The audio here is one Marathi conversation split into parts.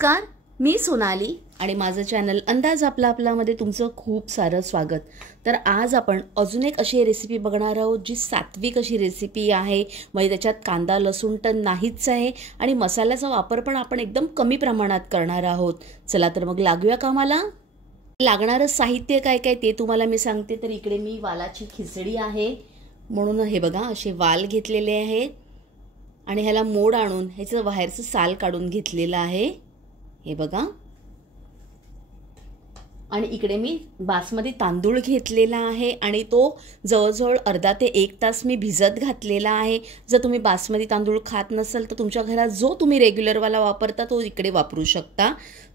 नमस्कार, मी सोनाली आणि माझं चॅनल अंदाज आपला मध्ये तुमचं खूप सारं स्वागत। तर आज आपण अजून एक अशी रेसिपी बघणार आहोत जी सात्विक अशी रेसिपी आहे। म्हणजे त्याच्यात कांदा लसूण तर नाहीच आहे आणि मसाल्याचा वापर पण आपण एकदम कमी प्रमाणात करणार आहोत। चला तर मग लागूया कामाला। लागणारं साहित्य काय काय ते तुम्हाला मी सांगते। तर इकडे मी वालाची खिचडी आहे म्हणून हे बघा असे वाल घेतलेले आहेत आणि ह्याला मोड आणून ह्याचं बाहेरचं साल काढून घेतलेलं आहे, हे बघा। आणि इकडे मी बासमती तांदूळ घेतलेला आहे आणि तो जवळजवळ अर्धा ते 1 तास मी भिजत घातलेला आहे। जर तुम्ही बासमती तांदूळ खात नसाल तर तुमच्या घरात जो तुम्ही रेग्युलर वाला वापरता तो इकडे वापरू शकता।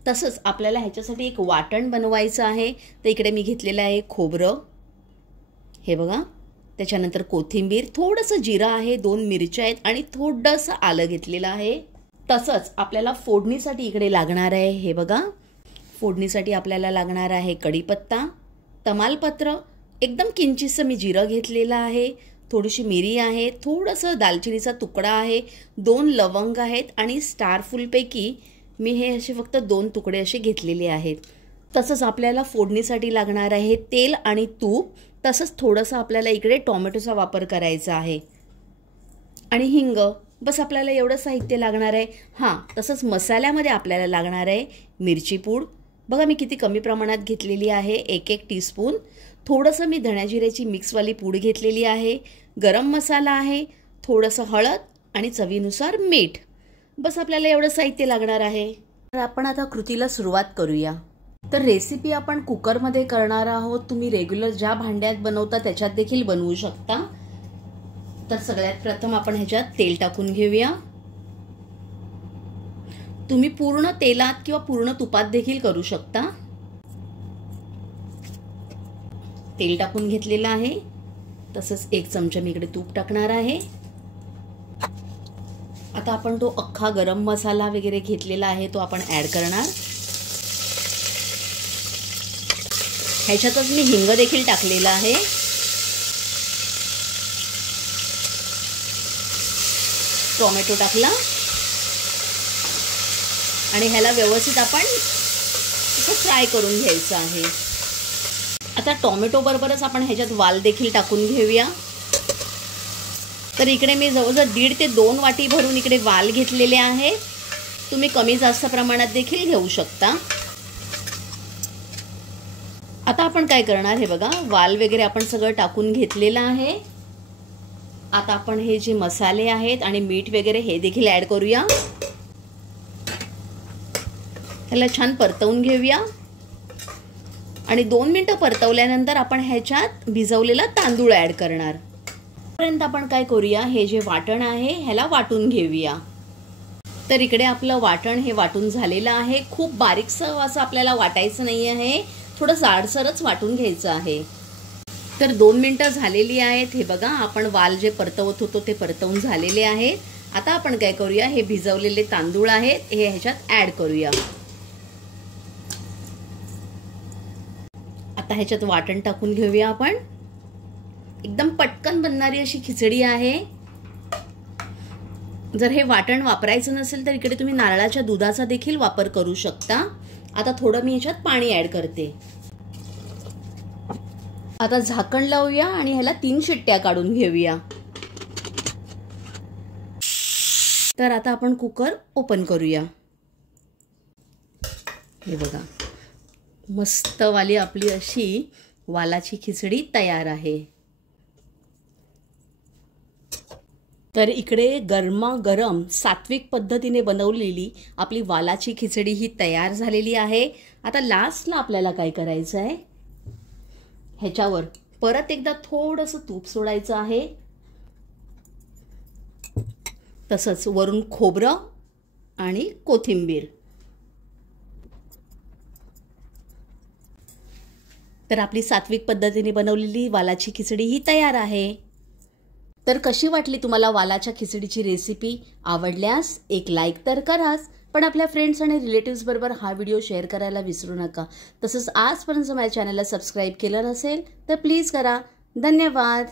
तसंच आपल्याला ह्याच्यासाठी एक वाटण बनवायचं आहे। तर इकडे मी घेतलेलं आहे खोबरं, हे बघा, त्याच्यानंतर कोथिंबीर, थोडंसं जिरं आहे, 2 मिरच्या आहेत आणि थोडंसं आलं घेतलेलं आहे। तसंच आपल्याला फोडणीसाठी इकडे लागणार आहे, हे बघा, फोडणीसाठी आपल्याला लागणार आहे कढीपत्ता, तमालपत्र, एकदम किंचितसं मी जिरं घेतलेलं आहे, थोडीशी मिरी आहे, थोडंसं दालचिनीचा तुकडा आहे, 2 लवंग आहेत आणि स्टार फुलपैकी मी हे असे फक्त 2 तुकडे असे घेतलेले आहेत। तसंच आपल्याला फोडणीसाठी लागणार आहे तेल आणि तूप। तसंच थोडंसं आपल्याला इकडे टोमॅटोचा वापर करायचा आहे आणि हिंग। बस आपल्याला एवढं साहित्य लागणार आहे। हां, तसंच मसाल्यामध्ये आपल्याला लागणार आहे मिरची पूड, बघा मी किती कमी प्रमाणात घेतलेली आहे, 1 टीस्पून। थोडंसं मी धण्या जिऱ्याची मिक्सवाली पूड घेतलेली आहे, गरम मसाला आहे, थोडंसं हळद आणि चवीनुसार मीठ। बस आपल्याला एवढं साहित्य लागणार आहे। तर आपण आता कृतीला सुरुवात करूया। तर रेसिपी आपण कुकरमध्ये करणार आहोत। तुम्ही रेग्युलर ज्या भांड्यात बनवता त्याच्यात देखील बनवू शकता। तर सगळ्यात प्रथम आपण ह्याच्यात तेल टाकून घेऊया। तुम्ही पूर्ण तेलात किंवा पूर्ण तुपात देखील करू शकता। तेल टाकून घेतलेलं आहे। तसंच 1 चमचा मी इकडे तूप टाकणार आहे। आता आपण तो अख्खा गरम मसाला वगैरे घेतलेला आहे तो आपण ऍड करणार। ह्याच्यातच मी हिंग देखील टाकलेला आहे। टोमॅटो टाकला आणि ह्याला व्यवस्थित आपण असं फ्राय करून घ्यायचं आहे। आता टोमॅटो बरोबरच आपण ह्याच्यात वाल देखील टाकून घेऊया। तर इकडे मी जवळजवळ 1.5 ते 2 वाटी भरून इकडे वाल घेतलेले आहे। तुम्ही कमी जास्त प्रमाणात देखील घेऊ शकता। आता आपण काय करणार, हे बघा, वाल वगैरे आपण सगळं टाकून घेतलेलं आहे। आता आपण हे जे मसाले आहेत आणि मीठ वगैरे हे देखील ऍड करूया। त्याला छान परतवून घेऊया आणि 2 मिनिटं परतवल्यानंतर आपण ह्याच्यात भिजवलेला तांदूळ ऍड करणार। तोपर्यंत आपण काय करूया, हे जे वाटण आहे ह्याला वाटून घेऊया। तर इकडे आपलं वाटण हे वाटून झालेलं आहे। खूप बारीकसं असं आपल्याला वाटायचं नाही आहे, थोडं जाडसरच वाटून घ्यायचं आहे। तर 2 मिनिटं झालेली आहेत, हे बघा, आपण वाल जे परतवत होतो ते परतवून झालेले आहेत। आता आपण काय करूया, हे भिजवलेले तांदूळ आहेत हे ह्याच्यात ऍड करूया। आता ह्याच्यात वाटण टाकून घेऊया आपण। एकदम पटकन बनणारी अशी खिचडी आहे। जर हे वाटण वापरायचं नसेल तर इकडे तुम्ही नारळाच्या दुधाचा देखील वापर करू शकता। आता थोडं मी ह्याच्यात पाणी ऍड करते। आता झाकण लावूया आणि ह्याला 3 शिट्ट्या काढून घेऊया। तर आता आपण कुकर ओपन करूया। हे बघा, मस्तवाली आपली अशी वालाची खिचडी तयार आहे। तर इकडे गरमागरम सात्विक पद्धतीने बनवलेली आपली वालाची खिचडी ही तयार झालेली आहे। आता लास्टला आपल्याला काय करायचं आहे, ह्याच्यावर परत एकदा थोडंसं तूप सोडायचं आहे। तसंच वरून खोबरं आणि कोथिंबीर। तर आपली सात्विक पद्धतीने बनवलेली वालाची खिचडी ही तयार आहे। तर कशी वाटली तुम्हाला वालाच्या खिचडीची रेसिपी? आवडल्यास एक लाईक तर कराच, पण आपल्या फ्रेंड्स आणि रिलेटिव्स बरोबर हा व्हिडिओ शेअर करायला विसरू नका। तसंच आजपर्यंत माझ्या चॅनलला सबस्क्राईब केलं नसेल तर प्लीज करा। धन्यवाद।